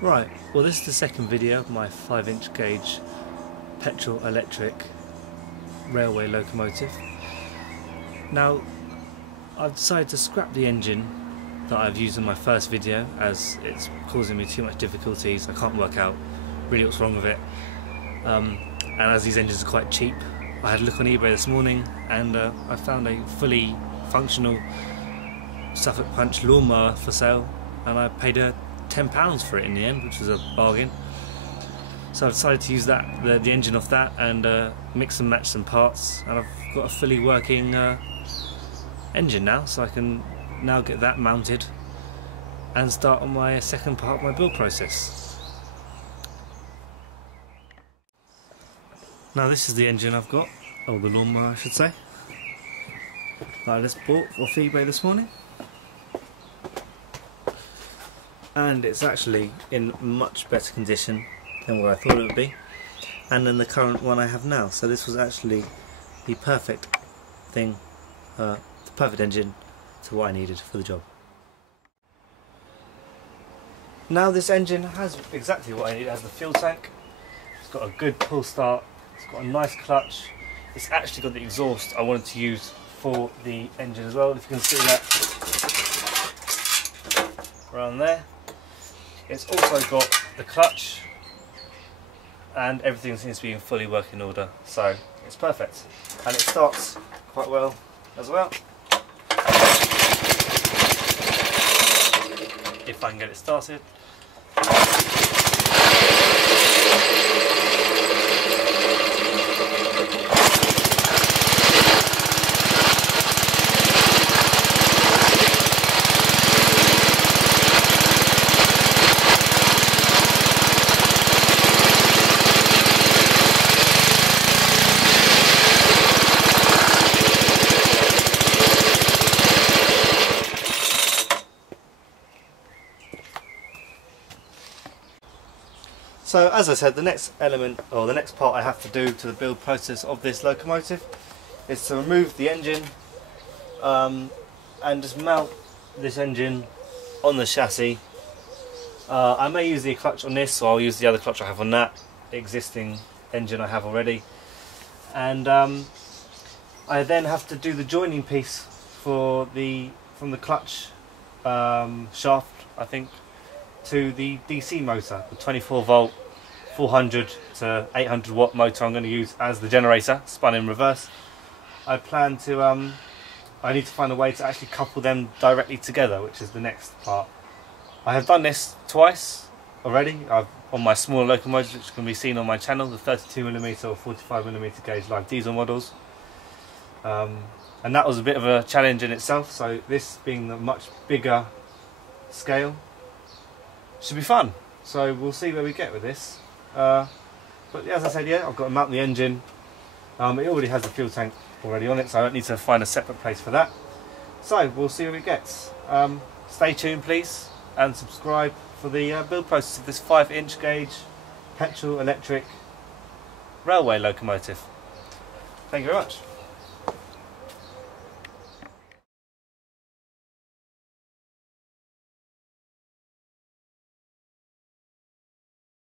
Right, well this is the second video of my 5-inch gauge petrol electric railway locomotive. Now I've decided to scrap the engine that I've used in my first video as it's causing me too much difficulties. I can't work out really what's wrong with it, and as these engines are quite cheap, I had a look on eBay this morning and I found a fully functional Suffolk Punch lawnmower for sale, and I paid £10 for it in the end, which was a bargain. So I decided to use the engine off that and mix and match some parts, and I've got a fully working engine now, so I can now get that mounted and start on my second part of my build process. Now this is the engine I've got, or the lawnmower I should say, that I just bought off eBay this morning. And it's actually in much better condition than what I thought it would be, and than the current one I have now. So this was actually the perfect thing, the perfect engine to what I needed for the job. Now this engine has exactly what I need. It has the fuel tank, it's got a good pull start, it's got a nice clutch, it's actually got the exhaust I wanted to use for the engine as well, if you can see that around there. It's also got the clutch, and everything seems to be in fully working order, so it's perfect. And it starts quite well as well, if I can get it started. So as I said, the next element, or the next part I have to do to the build process of this locomotive is to remove the engine and just mount this engine on the chassis. I may use the clutch on this, or I'll use the other clutch I have on that existing engine I have already. And I then have to do the joining piece for from the clutch shaft, I think, to the DC motor, the 24 volt 400 to 800 watt motor I'm going to use as the generator, spun in reverse. I plan to, I need to find a way to actually couple them directly together, which is the next part. I have done this twice already on my smaller locomotives, which can be seen on my channel, the 32mm or 45mm gauge live diesel models. And that was a bit of a challenge in itself, so this being the much bigger scale should be fun. So we'll see where we get with this. But as I said, yeah, I've got to mount the engine. It already has the fuel tank already on it, so I don't need to find a separate place for that. So we'll see where it gets. Stay tuned please, and subscribe for the build process of this 5-inch gauge petrol electric railway locomotive. Thank you very much.